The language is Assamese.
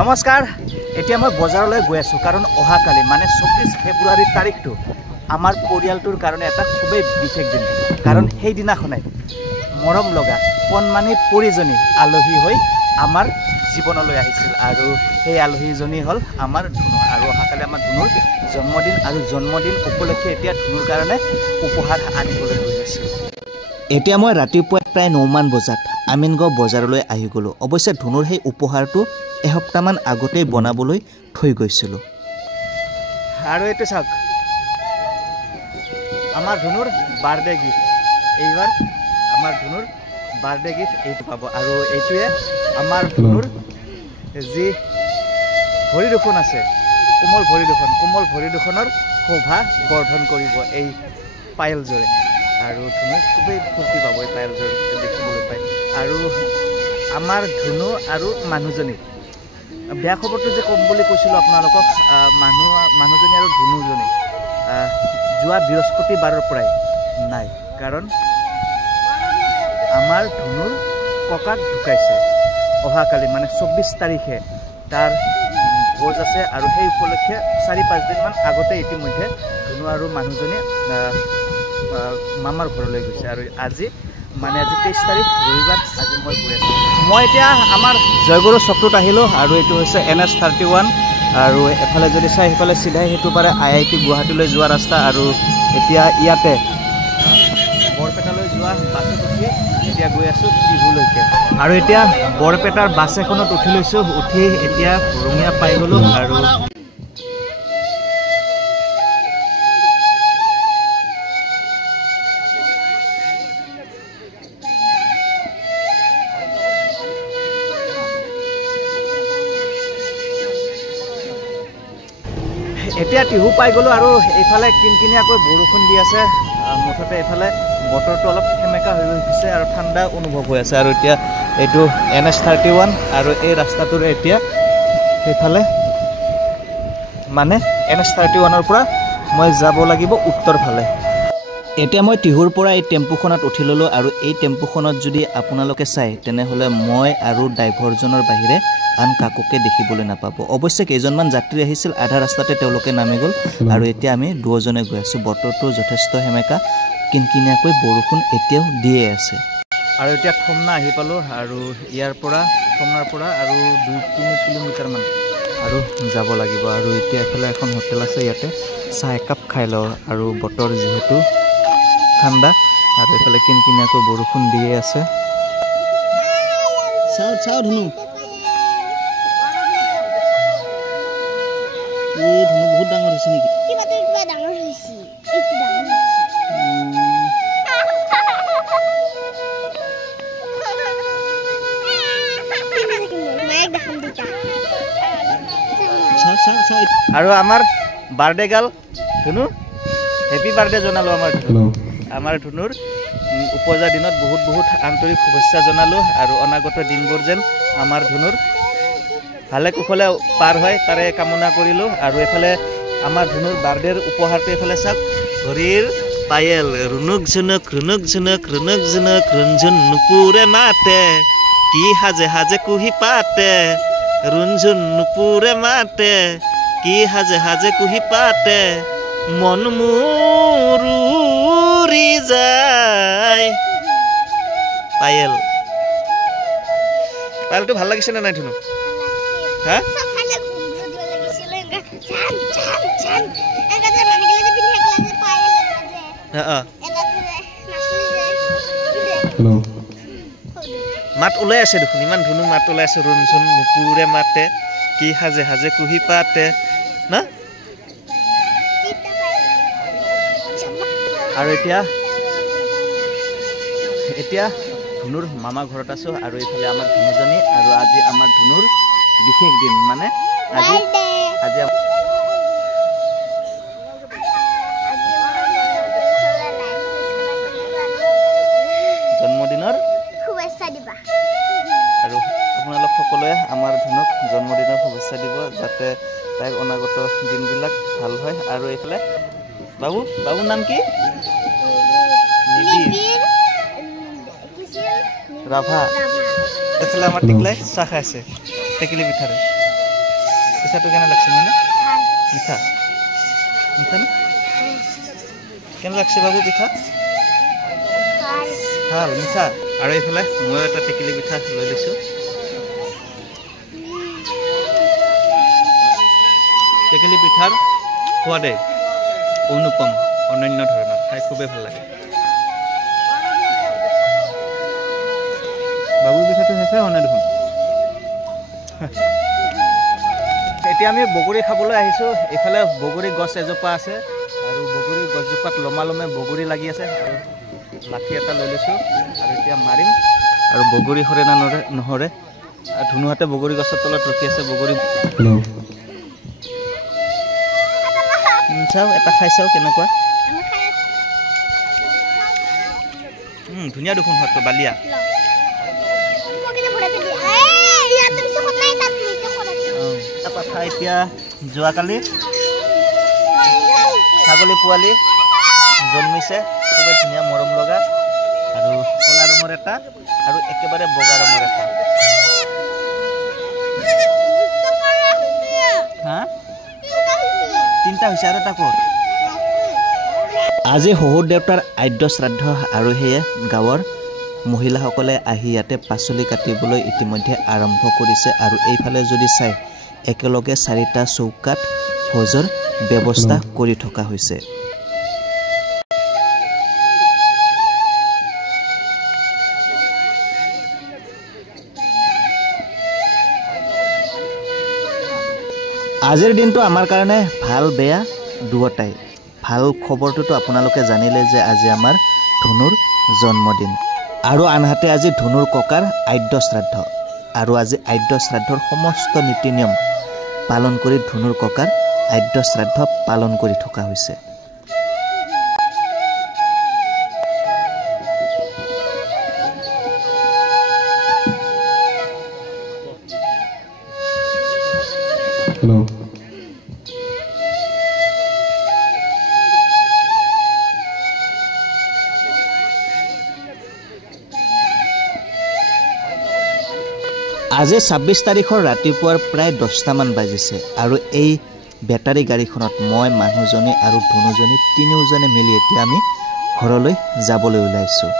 নমস্কাৰ এতিয়া মই বজাৰলৈ গৈ আছোঁ কাৰণ অহাকালি মানে 24 ফেব্ৰুৱাৰী তাৰিখটো আমাৰ পৰিয়ালটোৰ কাৰণে এটা খুবেই বিশেষ দিন কাৰণ সেই দিনাখনে মৰম লগা কণমানি পৰিজনী আলহী হৈ আমাৰ জীৱনলৈ আহিছিল আৰু সেই আলহীজনী হ'ল আমাৰ ধুনু আৰু অহাকালি আমাৰ ধুনুৰ জন্মদিন আৰু জন্মদিন উপলক্ষে এতিয়া ধুনুৰ কাৰণে উপহাৰ আনিবলৈ গৈ আছোঁ। এতিয়া মই ৰাতিপুৱা প্ৰায় 9 মান বজাত আমিনগাঁও বজাৰলৈ আহি গ'লোঁ। অৱশ্যে ধুনুৰ সেই উপহাৰটো এসপ্তাহমান আগতেই বনাবলৈ থৈ গৈছিলোঁ। আৰু এইটো চাওক আমাৰ ধুনুৰ বাৰ্থডে গিফ্ট। এইবাৰ আমাৰ ধুনুৰ বাৰ্থডে গিফ্ট এইটো পাব আৰু এইটোৱে আমাৰ ধুনুৰ যি ভৰি দুখন আছে কোমল ভৰি দুখনৰ শোভা বৰ্ধন কৰিব এই পায়েলযোৰে আৰু ধুনু খুবেই ফূৰ্তি পাব এই পায়েলযোৰ দেখিবলৈ পায়। আৰু আমাৰ ধুনু আৰু মানুহজনী বেয়া খবৰটো যে ক'ম বুলি কৈছিলোঁ আপোনালোকক, মানুহজনী আৰু ধুনুজনী যোৱা বৃহস্পতিবাৰৰ পৰাই নাই কাৰণ আমাৰ ধুনুৰ ককাক ঢুকাইছে অহাকালি মানে 24 তাৰিখে তাৰ ভোজ আছে আৰু সেই উপলক্ষে 4-5 দিনমান আগতে ইতিমধ্যে ধুনু আৰু মানুহজনী মামাৰ ঘৰলৈ গৈছে আৰু আজি 23 তাৰিখ ৰবিবাৰ আজি মই গৈ আছোঁ। মই এতিয়া আমাৰ জয়গুৰু চকটোত আহিলোঁ আৰু এইটো হৈছে NH31 আৰু এফালে যদি চাই সেইফালে চিধাই সেইটো পাৰে IIT গুৱাহাটীলৈ যোৱা ৰাস্তা আৰু এতিয়া ইয়াতে বৰপেটালৈ যোৱা বাছত উঠি এতিয়া গৈ আছোঁ টিহুলৈকে আৰু এতিয়া বৰপেটাৰ বাছ এখনত উঠি লৈছোঁ। উঠি এতিয়া ৰঙিয়া পাই গ'লোঁ আৰু এতিয়া টিহু পাই গ'লোঁ আৰু এইফালে কিনকিনীয়াকৈ বৰষুণ দি আছে। মুঠতে এইফালে বতৰটো অলপ সেমেকা হৈ গৈছে আৰু ঠাণ্ডা অনুভৱ হৈ আছে আৰু এতিয়া এইটো NH31 আৰু এই ৰাস্তাটোৰে এতিয়া সেইফালে মানে NH31ৰ পৰা মই যাব লাগিব উত্তৰ ফালে। এতিয়া মই টিহুৰ পৰা এই টেম্পুখনত উঠি ল'লোঁ আৰু এই টেম্পুখনত যদি আপোনালোকে চায় তেনেহ'লে মই আৰু ড্ৰাইভাৰজনৰ বাহিৰে আন কাকোকে দেখিবলৈ নাপাব। অৱশ্যে কেইজনমান যাত্ৰী আহিছিল, আধা ৰাস্তাতে তেওঁলোকে নামি গ'ল আৰু এতিয়া আমি দুজনে গৈ আছোঁ। বতৰটো যথেষ্ট সেমেকা, কিনকিনীয়াকৈ বৰষুণ এতিয়াও দিয়ে আছে আৰু এতিয়া থমনা আহি পালোঁ আৰু ইয়াৰ পৰা থমনাৰ পৰা আৰু 2-3 কিলোমিটাৰমান আৰু যাব লাগিব আৰু এতিয়া এফালে এখন হোটেল আছে, ইয়াতে চাহ একাপ খাই লওঁ আৰু বতৰ যিহেতু ঠাণ্ডা আৰু এইফালে কিনকিনীয়াকৈ বৰষুণ দিয়ে আছে। চাওঁ ধুনু ধুনু বহুত ডাঙৰ হৈছে নেকি? আৰু আমাৰ বাৰ্থডে গাৰ্ল ধুনু হেপী বাৰ্থডে জনালোঁ আমাৰ ধুনুৰ উপজা দিনত বহুত আন্তৰিক শুভেচ্ছা জনালোঁ আৰু অনাগত দিনবোৰ যেন আমাৰ ধুনুৰ ভালে কুশলে পাৰ হয় তাৰে কামনা কৰিলোঁ। আৰু এইফালে আমাৰ ধুনুৰ বাৰ্থডেৰ উপহাৰটো এইফালে চাওক, ঘড়ীৰ পায়েল ৰুনুক ঝুনুক ৰুনঝুন নুপুৰে মাতে কি হাজে কুহি পাতে ৰুনঝুন নুপুৰে মাতে কি হাজে কুহি পাতে মন মোৰ উৰি যায়। পায়েলটো ভাল লাগিছে নে নাই ধুনু? হা মাত ওলাই আছে দেখোন, ইমান ধুনু মাত ওলাই আছে। ৰুনঝুন নুপুৰে মাতে কি হাজে কুহি পাতে না। আৰু এতিয়া ধুনুৰ মামা ঘৰত আছোঁ আৰু এইফালে আমাৰ ধুনুজনী আৰু আজি আমাৰ ধুনুৰ বিশেষ দিন মানে আজি জন্মদিনৰ শুভেচ্ছা দিবা আৰু আপোনালোক সকলোৱে আমাৰ ধুনুক জন্মদিনৰ শুভেচ্ছা দিব যাতে তাইৰ অনাগত দিনবিলাক ভাল হয়। আৰু এইফালে বাবুৰ নাম কি? ৰাভা। এইফালে আমাৰ টিকলাই চাহ খাইছে টেকেলি পিঠাৰে। পিঠাটো কেনে লাগছে মানে মিঠা মিঠা না কেনে লাগছে বাবু পিঠা ভাল মিঠা আৰু এইফালে মই এটা টেকেলি পিঠা লৈ লৈছোঁ টেকেলি পিঠাৰ সোৱাদে অনুপম অনন্য ধৰণৰ খাই খুবেই ভাল লাগে বাবু পিঠাটো শেষে হোৱা নাই দেখোন এতিয়া আমি বগৰী খাবলৈ আহিছোঁ এইফালে বগৰী গছ এজোপা আছে আৰু বগৰী গছজোপাত লমালমে বগৰী লাগি আছে আৰু লাঠি এটা লৈ লৈছোঁ আৰু এতিয়া মাৰিম আৰু বগৰী সৰে না নহৰে ধুনুহাতে বগৰী গছৰ তলত ৰখি আছে বগৰী চাওঁ এটা খাই চাওঁ কেনেকুৱা ধুনীয়া দেখোন সোৱাদটো বালিয়া কথা এতিয়া যোৱাকালি ছাগলী পোৱালি জন্মিছে খুবেই ধুনীয়া মৰম লগা আৰু কলা ৰঙৰ এটা আৰু একেবাৰে বগা ৰঙৰ এটা হা তিনিটা হৈছে আৰু এটা ক'ত আজি শহুৰ দেউতাৰ আদ্য শ্ৰাদ্ধ আৰু সেয়ে গাঁৱৰ মহিলাসকলে আহি ইয়াতে পাচলি কাটিবলৈ ইতিমধ্যে আৰম্ভ কৰিছে আৰু এইফালে যদি চাই একেলগে 4টা চৌকাত ভোজৰ ব্যৱস্থা কৰি থকা হৈছে আজিৰ দিনটো আমাৰ কাৰণে ভাল বেয়া দুয়োটাই ভাল খবৰটোতো আপোনালোকে জানিলে যে আজি আমাৰ ধনুৰ জন্মদিন আৰু আনহাতে আজি ধনুৰ ককাৰ আদ্য শ্ৰাদ্ধ আৰু আজি আদ্য শ্ৰাদ্ধৰ সমস্ত নীতি নিয়ম পালন কৰি ধনুৰ ককাৰ আদ্য শ্ৰাদ্ধ পালন কৰি থকা হৈছে আজি 26 তাৰিখৰ ৰাতিপুৱাৰ প্ৰায় 10টামান বাজিছে আৰু এই বেটাৰী গাড়ীখনত মই মানুহজনী আৰু ধনুজনী তিনিওজনে মিলি এতিয়া আমি ঘৰলৈ যাবলৈ ওলাইছোঁ